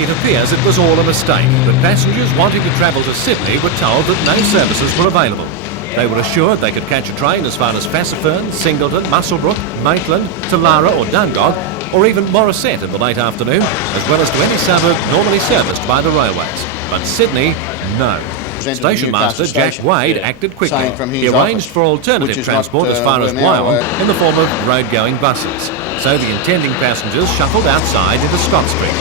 It appears it was all a mistake, but passengers wanting to travel to Sydney were told that no services were available. They were assured they could catch a train as far as Fassifern, Singleton, Muswellbrook, Maitland, Talara or Dungog, or even Morisset in the late afternoon, as well as to any suburb normally serviced by the railways. But Sydney, no. Station Master Jack Wade acted quickly. He arranged for alternative transport as far as Wyong in the form of road-going buses. So the intending passengers shuffled outside into Scott Street.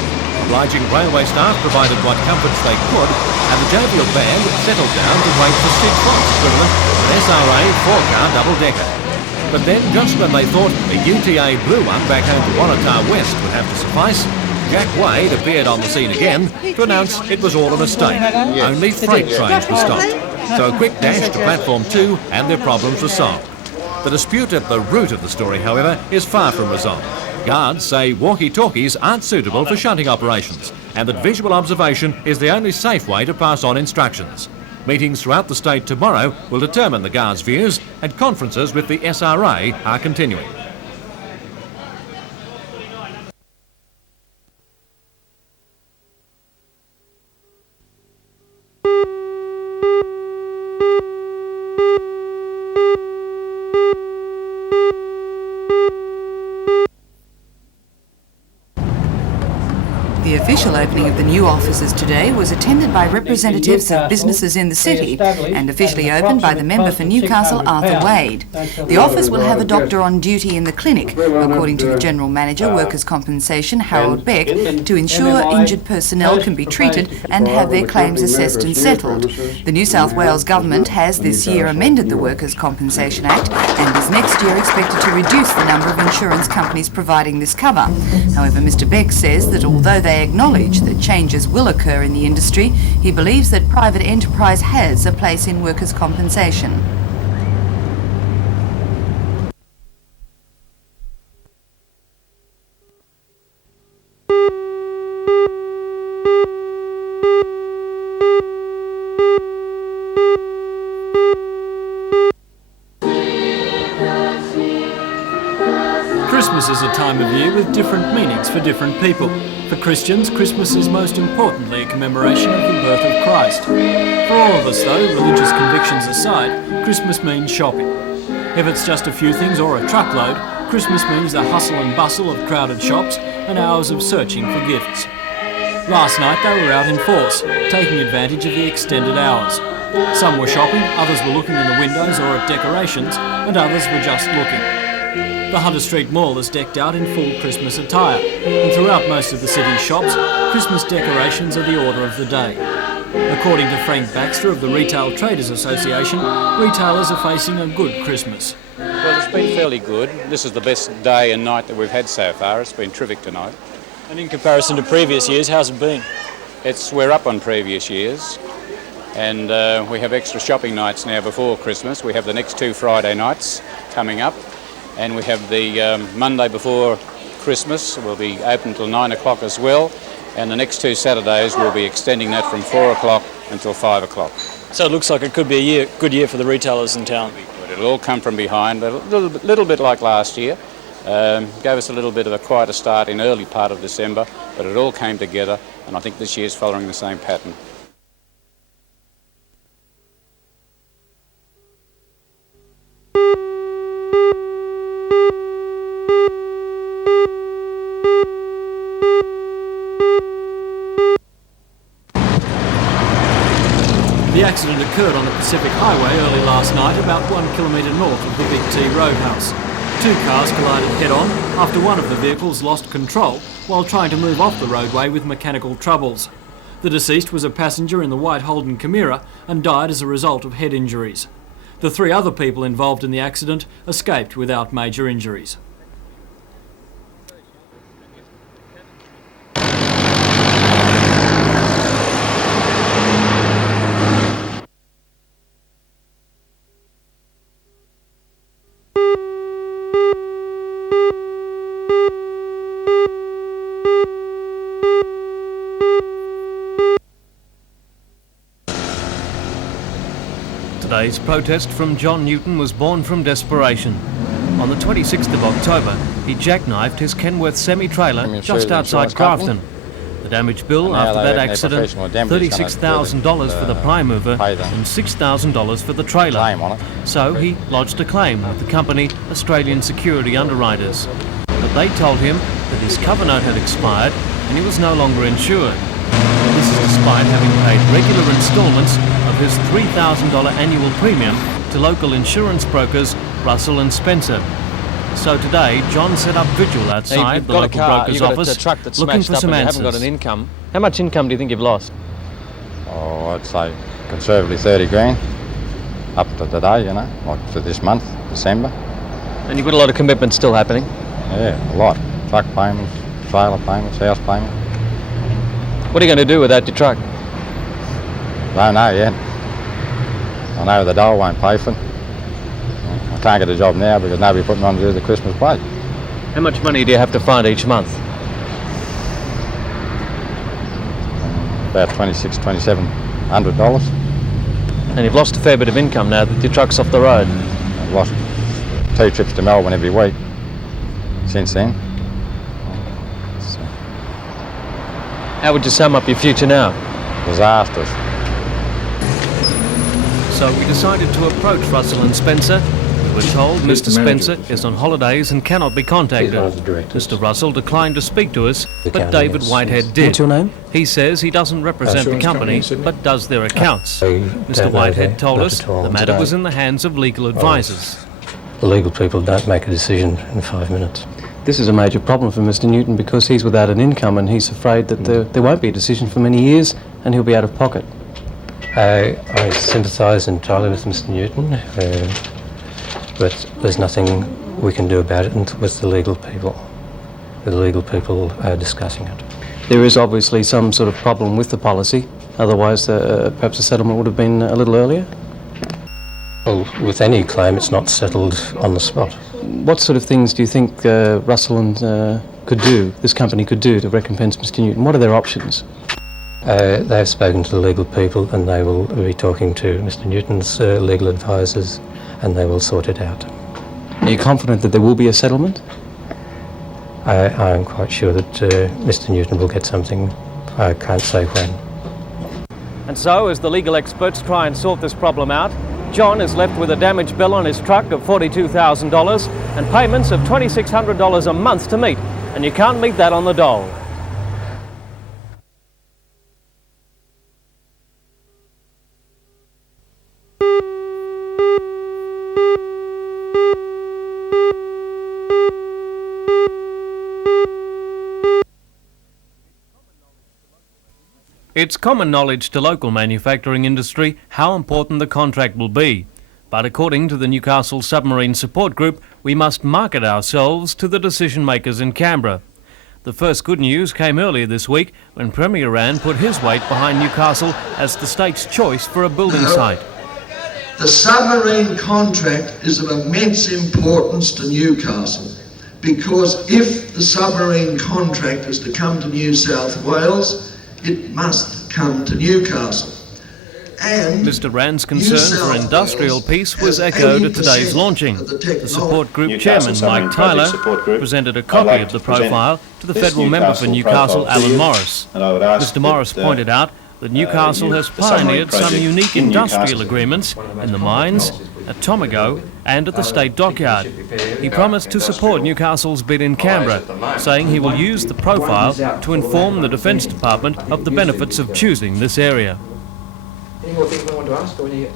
Obliging railway staff provided what comforts they could, and the jovial band settled down to wait for Sid Fox equivalent of an SRA 4-car double-decker. But then, just when they thought a UTA Blue One back home to Waratah West would have to suffice, Jack Wade appeared on the scene again to announce it was all a mistake. Only freight trains were stopped. So a quick dash to Platform 2 and their problems were solved. The dispute at the root of the story, however, is far from resolved. Guards say walkie-talkies aren't suitable for shunting operations and that visual observation is the only safe way to pass on instructions. Meetings throughout the state tomorrow will determine the Guards' views and conferences with the SRA are continuing. The official opening of the new offices today was attended by representatives of businesses in the city and officially opened by the member for Newcastle, Arthur Wade. The office will have a doctor on duty in the clinic, according to the General Manager, Workers' Compensation, Harold Beck, to ensure injured personnel can be treated and have their claims assessed and settled. The New South Wales Government has this year amended the Workers' Compensation Act and is next year expected to reduce the number of insurance companies providing this cover. However, Mr Beck says that although they acknowledge that changes will occur in the industry, he believes that private enterprise has a place in workers' compensation. Christmas is a time of year with different meanings for different people. For Christians, Christmas is most importantly a commemoration of the birth of Christ. For all of us though, religious convictions aside, Christmas means shopping. If it's just a few things or a truckload, Christmas means the hustle and bustle of crowded shops and hours of searching for gifts. Last night they were out in force, taking advantage of the extended hours. Some were shopping, others were looking in the windows or at decorations, and others were just looking. The Hunter Street Mall is decked out in full Christmas attire, and throughout most of the city's shops, Christmas decorations are the order of the day. According to Frank Baxter of the Retail Traders Association, retailers are facing a good Christmas. Well, it's been fairly good. This is the best day and night that we've had so far. It's been terrific tonight. And in comparison to previous years, how's it been? We're up on previous years, and we have extra shopping nights now before Christmas. We have the next 2 Friday nights coming up. And we have the Monday before Christmas. We'll be open till 9 o'clock as well. And the next 2 Saturdays we'll be extending that from 4 o'clock until 5 o'clock. So it looks like it could be a good year for the retailers in town. It'll all come from behind, a little bit like last year. Gave us a little bit of a quieter start in early part of December, but it all came together, and I think this year's following the same pattern. The accident occurred on the Pacific Highway early last night, about 1 kilometre north of the Big T Roadhouse. 2 cars collided head-on after one of the vehicles lost control while trying to move off the roadway with mechanical troubles. The deceased was a passenger in the white Holden Chimera and died as a result of head injuries. The 3 other people involved in the accident escaped without major injuries. Today's protest from John Newton was born from desperation. On the 26th of October, he jackknifed his Kenworth semi-trailer just outside Grafton. The damage bill Now after they that reckon their accident, professional damage is $36,000 for the pry mover pay them. and $6,000 for the trailer. Claim on it. So he lodged a claim with the company Australian Security Underwriters. But they told him that his cover note had expired and he was no longer insured. This is despite having paid regular instalments of his $3,000 annual premium to local insurance brokers Russell and Spencer. So today, John set up vigil outside the local broker's office looking for some answers. You haven't got an income. How much income do you think you've lost? Oh, I'd say conservatively 30 grand up to today, you know, like for this month, December. And you've got a lot of commitments still happening. Yeah, a lot. Truck payments, trailer payments, house payment. What are you going to do without your truck? Don't know yet. I know the dole won't pay for it. I can't get a job now because nobody put me on to do the Christmas break. How much money do you have to find each month? About $2,700. And you've lost a fair bit of income now that your truck's off the road. I've lost 2 trips to Melbourne every week since then. So, How would you sum up your future now? disastrous. So we decided to approach Russell and Spencer. We were told Mr. Spencer is on holidays and cannot be contacted. Mr. Russell declined to speak to us, but David Whitehead did. What's your name? He says he doesn't represent the company, but does their accounts. Mr. Whitehead told us the matter was in the hands of legal advisors. The legal people don't make a decision in 5 minutes. This is a major problem for Mr. Newton because he's without an income and he's afraid that there won't be a decision for many years and he'll be out of pocket. I sympathise entirely with Mr. Newton, but there's nothing we can do about it with the legal people. The legal people are discussing it. There is obviously some sort of problem with the policy, otherwise perhaps a settlement would have been a little earlier. Well, with any claim, it's not settled on the spot. What sort of things do you think Russell and this company could do to recompense Mr. Newton? What are their options? They've spoken to the legal people and they will be talking to Mr. Newton's legal advisors and they will sort it out. Are you confident that there will be a settlement? I am quite sure that Mr. Newton will get something. I can't say when. And so, as the legal experts try and sort this problem out, John is left with a damage bill on his truck of $42,000 and payments of $2,600 a month to meet, and you can't meet that on the dole. It's common knowledge to local manufacturing industry how important the contract will be. But according to the Newcastle Submarine Support Group, we must market ourselves to the decision makers in Canberra. The first good news came earlier this week when Premier Rann put his weight behind Newcastle as the state's choice for a building site. The submarine contract is of immense importance to Newcastle because if the submarine contract is to come to New South Wales, it must come to Newcastle. And Mr. Rann's concern for industrial peace was echoed at today's launching. The support group chairman, Mike Tyler, presented a copy of the profile to the federal member for Newcastle, Alan Morris. Mr. Morris pointed out that Newcastle has pioneered some unique industrial agreements in the mines, at Tomago and at the State Dockyard. He promised to support Newcastle's bid in Canberra, saying he will use the profile to inform the Defence Department of the benefits of choosing this area. Any more things I want to ask? Or any...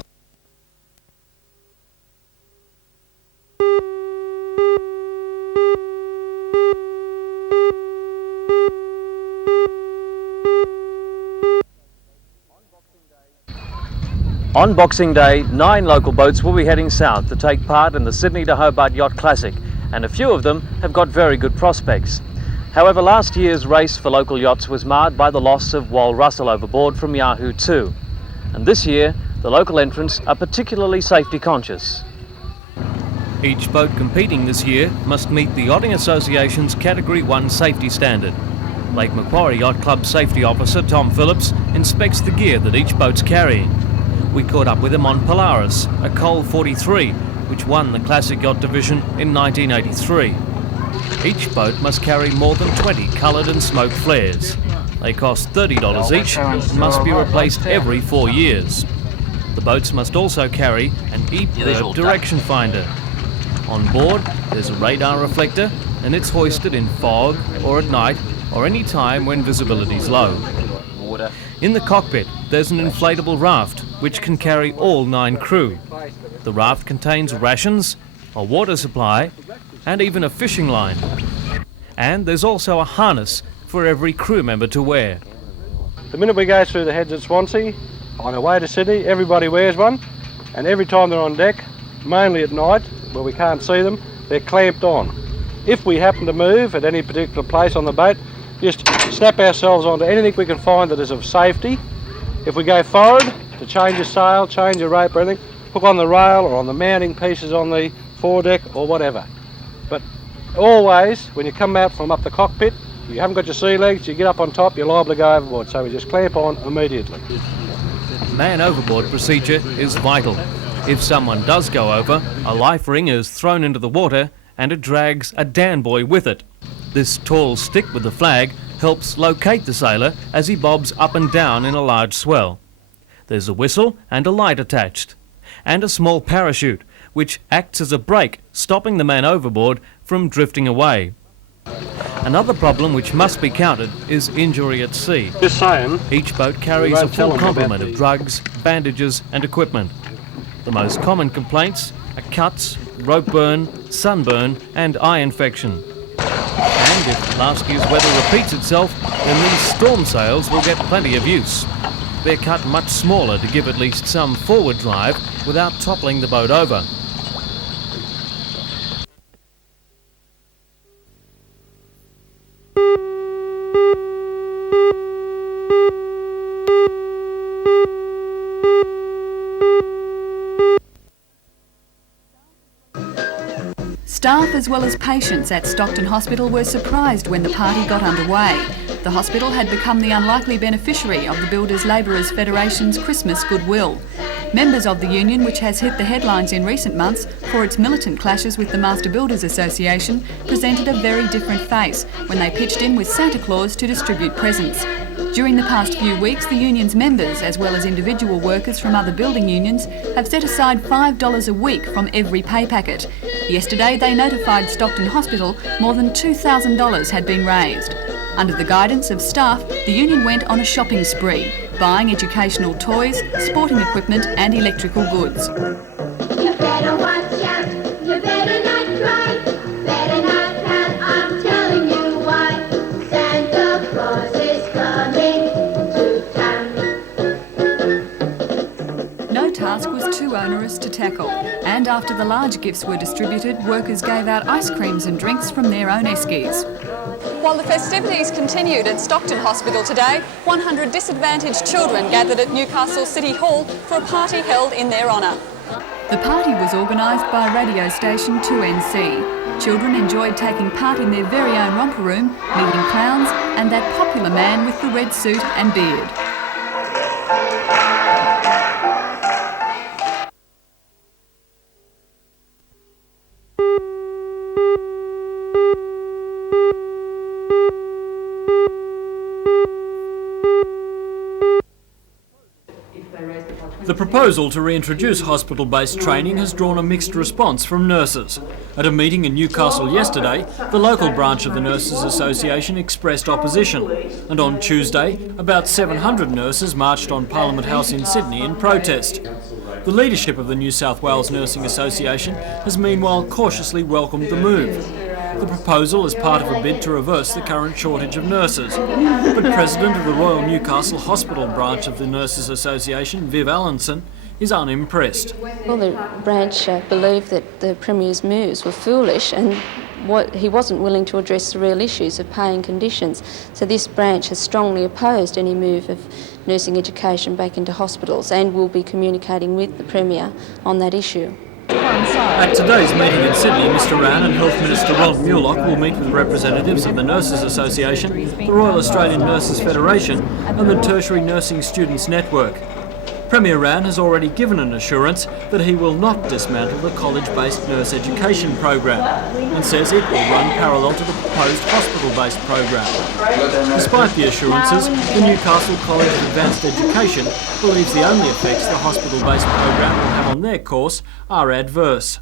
On Boxing Day, 9 local boats will be heading south to take part in the Sydney to Hobart Yacht Classic, and a few of them have got very good prospects. However, last year's race for local yachts was marred by the loss of Wal Russell overboard from Yahoo 2. And this year, the local entrants are particularly safety conscious. Each boat competing this year must meet the Yachting Association's Category 1 safety standard. Lake Macquarie Yacht Club Safety Officer Tom Phillips inspects the gear that each boat's carrying. We caught up with him on Polaris, a Cole 43, which won the Classic Yacht Division in 1983. Each boat must carry more than 20 coloured and smoke flares. They cost $30 each and must be replaced every 4 years. The boats must also carry an eBird direction finder. On board, there's a radar reflector, and it's hoisted in fog or at night or any time when visibility's low. In the cockpit, there's an inflatable raft which can carry all 9 crew. The raft contains rations, a water supply, and even a fishing line. And there's also a harness for every crew member to wear. The minute we go through the heads at Swansea, on our way to Sydney, everybody wears one, and every time they're on deck, mainly at night, where we can't see them, they're clamped on. If we happen to move at any particular place on the boat, just snap ourselves onto anything we can find that is of safety. If we go forward to change a sail, change a rope or anything, hook on the rail or on the mounting pieces on the foredeck or whatever. But always, when you come out from up the cockpit, you haven't got your sea legs, you get up on top, you're liable to go overboard, so we just clamp on immediately. Man overboard procedure is vital. If someone does go over, a life ring is thrown into the water and it drags a Dan buoy with it. This tall stick with the flag helps locate the sailor as he bobs up and down in a large swell. There's a whistle and a light attached, and a small parachute, which acts as a brake, stopping the man overboard from drifting away. Another problem which must be counted is injury at sea. Just saying, each boat carries a full complement of drugs, bandages and equipment. The most common complaints are cuts, rope burn, sunburn and eye infection. And if last year's weather repeats itself, then these storm sails will get plenty of use. They're cut much smaller to give at least some forward drive without toppling the boat over. Staff as well as patients at Stockton Hospital were surprised when the party got underway. The hospital had become the unlikely beneficiary of the Builders Labourers Federation's Christmas goodwill. Members of the union, which has hit the headlines in recent months for its militant clashes with the Master Builders Association, presented a very different face when they pitched in with Santa Claus to distribute presents. During the past few weeks, the union's members, as well as individual workers from other building unions, have set aside $5 a week from every pay packet. Yesterday, they notified Stockton Hospital more than $2,000 had been raised. Under the guidance of staff, the union went on a shopping spree, buying educational toys, sporting equipment and electrical goods. You better watch out, you better not cry, better not pout, I'm telling you why. Santa Claus is coming to town. No task was too onerous to tackle, and after the large gifts were distributed, workers gave out ice creams and drinks from their own eskies. While the festivities continued at Stockton Hospital today, 100 disadvantaged children gathered at Newcastle City Hall for a party held in their honour. The party was organised by radio station 2NC. Children enjoyed taking part in their very own romper room, meeting clowns and that popular man with the red suit and beard. The proposal to reintroduce hospital-based training has drawn a mixed response from nurses. At a meeting in Newcastle yesterday, the local branch of the Nurses Association expressed opposition, and on Tuesday, about 700 nurses marched on Parliament House in Sydney in protest. The leadership of the New South Wales Nursing Association has meanwhile cautiously welcomed the move. The proposal is part of a bid to reverse the current shortage of nurses. But President of the Royal Newcastle Hospital branch of the Nurses Association, Viv Allinson, is unimpressed. Well, the branch believed that the Premier's moves were foolish and he wasn't willing to address the real issues of paying conditions. So this branch has strongly opposed any move of nursing education back into hospitals and will be communicating with the Premier on that issue. At today's meeting in Sydney, Mr Rann and Health Minister Rod Muirlock will meet with representatives of the Nurses Association, the Royal Australian Nurses Federation and the Tertiary Nursing Students Network. Premier Rann has already given an assurance that he will not dismantle the college-based nurse education program and says it will run parallel to the proposed hospital-based program. Despite the assurances, the Newcastle College of Advanced Education believes the only effects the hospital-based program will have on their course are adverse.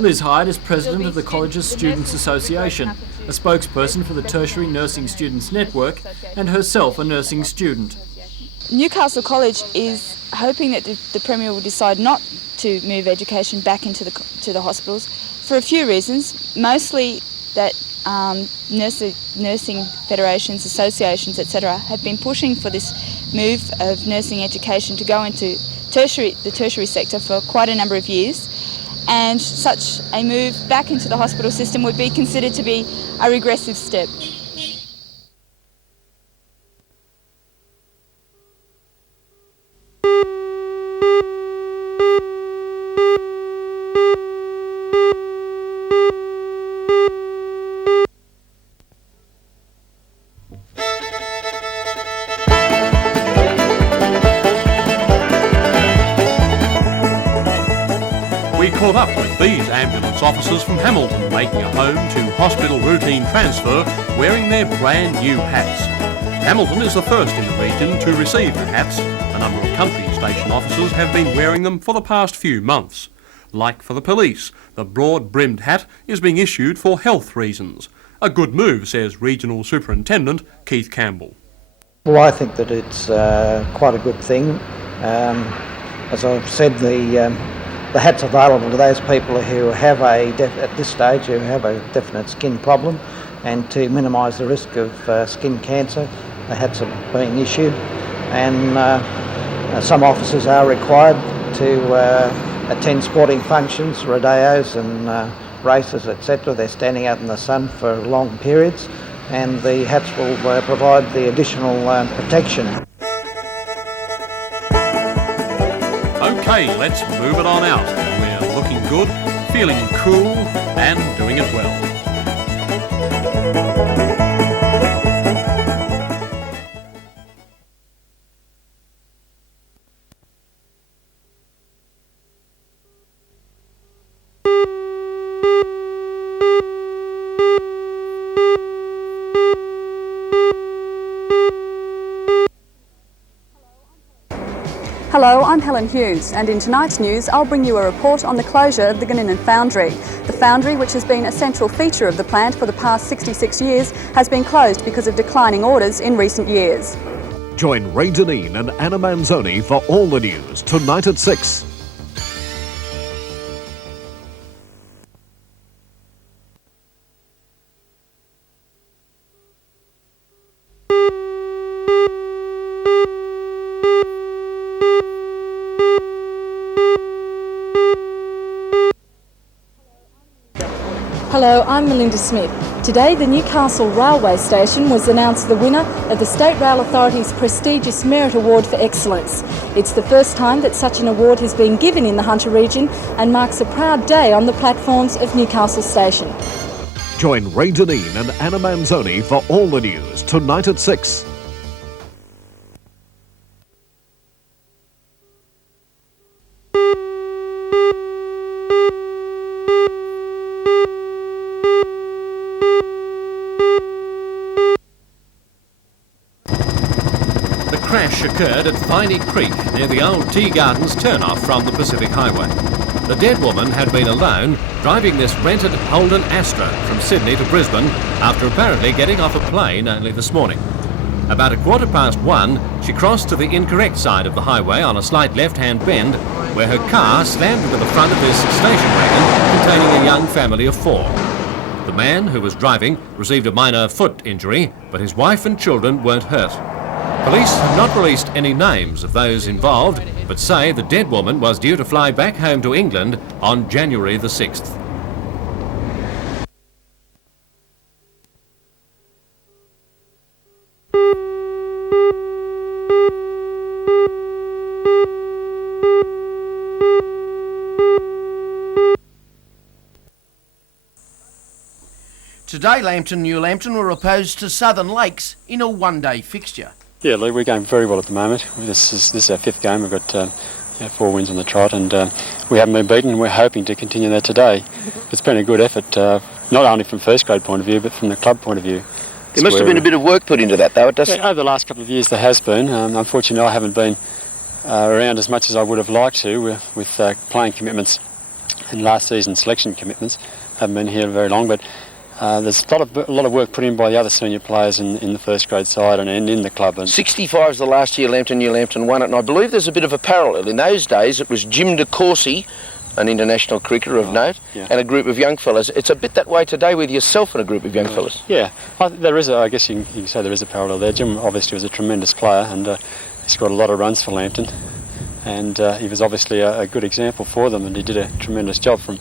Liz Hyde is president of the college's Students' Association, a spokesperson for the Tertiary Nursing Students Network, and herself a nursing student. Newcastle College is hoping that the Premier will decide not to move education back into the hospitals for a few reasons, mostly that nursing federations, associations, etc. have been pushing for this move of nursing education to go into the tertiary sector for quite a number of years, and such a move back into the hospital system would be considered to be a regressive step. We caught up with these ambulance officers from Hamilton making a home to hospital routine transfer wearing their brand new hats. Hamilton is the first in the region to receive the hats. A number of country station officers have been wearing them for the past few months. Like for the police, the broad-brimmed hat is being issued for health reasons. A good move, says Regional Superintendent Keith Campbell. Well, I think that it's quite a good thing. As I've said, the hat's available to those people who have at this stage, who have a definite skin problem, and to minimise the risk of skin cancer, the hats are being issued. And some officers are required to attend sporting functions, rodeos and races, etc. They're standing out in the sun for long periods, and the hats will provide the additional protection. OK, let's move it on out. We're looking good, feeling cool and doing it well. Hello, I'm Helen Hughes, and in tonight's news I'll bring you a report on the closure of the Gunninan Foundry. The foundry, which has been a central feature of the plant for the past 66 years, has been closed because of declining orders in recent years. Join Ray Deneen and Anna Manzoni for all the news tonight at 6. Hello, I'm Melinda Smith. Today, the Newcastle Railway Station was announced the winner of the State Rail Authority's prestigious Merit Award for Excellence. It's the first time that such an award has been given in the Hunter region and marks a proud day on the platforms of Newcastle Station. Join Ray Deneen and Anna Manzoni for all the news tonight at 6. The crash occurred at Viney Creek near the old Tea Gardens turnoff from the Pacific Highway. The dead woman had been alone driving this rented Holden Astra from Sydney to Brisbane after apparently getting off a plane only this morning. About 1:15, she crossed to the incorrect side of the highway on a slight left-hand bend where her car slammed into the front of this station wagon containing a young family of 4. The man who was driving received a minor foot injury, but his wife and children weren't hurt. Police have not released any names of those involved, but say the dead woman was due to fly back home to England on January the 6th. Today, Lambton and New Lambton were opposed to Southern Lakes in a one-day fixture. Yeah, Lee, we're going very well at the moment. This is our 5th game. We've got 4 wins on the trot, and we haven't been beaten. We're hoping to continue that today. It's been a good effort not only from first grade point of view, but from the club point of view. There must have been a bit of work put into that, though. It doesn't. Yeah, over the last couple of years, there has been. Unfortunately, I haven't been around as much as I would have liked to with playing commitments and last season selection commitments. Haven't been here very long, but there's a lot of work put in by the other senior players in the first grade side and in the club. And 65 was the last year New Lambton won it, and I believe there's a bit of a parallel. In those days, it was Jim de Courcy, an international cricketer of note, and a group of young fellas. It's a bit that way today with yourself and a group of young fellas. Yeah, there is. I guess you can say there is a parallel there. Jim obviously was a tremendous player, and he scored a lot of runs for Lambton, and he was obviously a good example for them, and he did a tremendous job from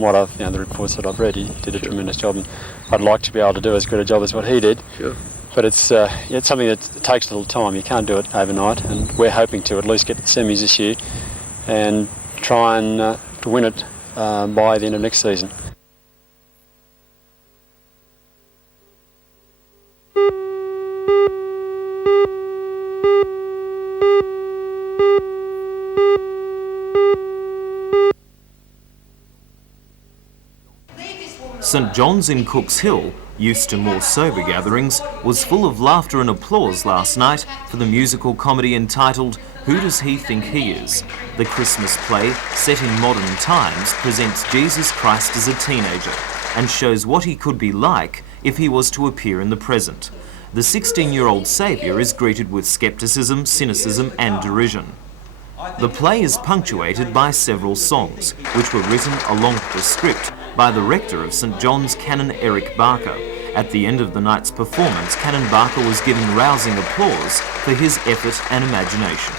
what I've, the reports that I've read. He did a tremendous job, and I'd like to be able to do as good a job as what he did. Sure. But it's something that takes a little time. You can't do it overnight, and we're hoping to at least get the semis this year, and try and to win it by the end of next season. St John's in Cooks Hill, used to more sober gatherings, was full of laughter and applause last night for the musical comedy entitled Who Does He Think He Is? The Christmas play, set in modern times, presents Jesus Christ as a teenager and shows what he could be like if he was to appear in the present. The 16-year-old saviour is greeted with scepticism, cynicism and derision. The play is punctuated by several songs, which were written along with the script by the rector of St John's, Canon Eric Barker. At the end of the night's performance, Canon Barker was given rousing applause for his effort and imagination.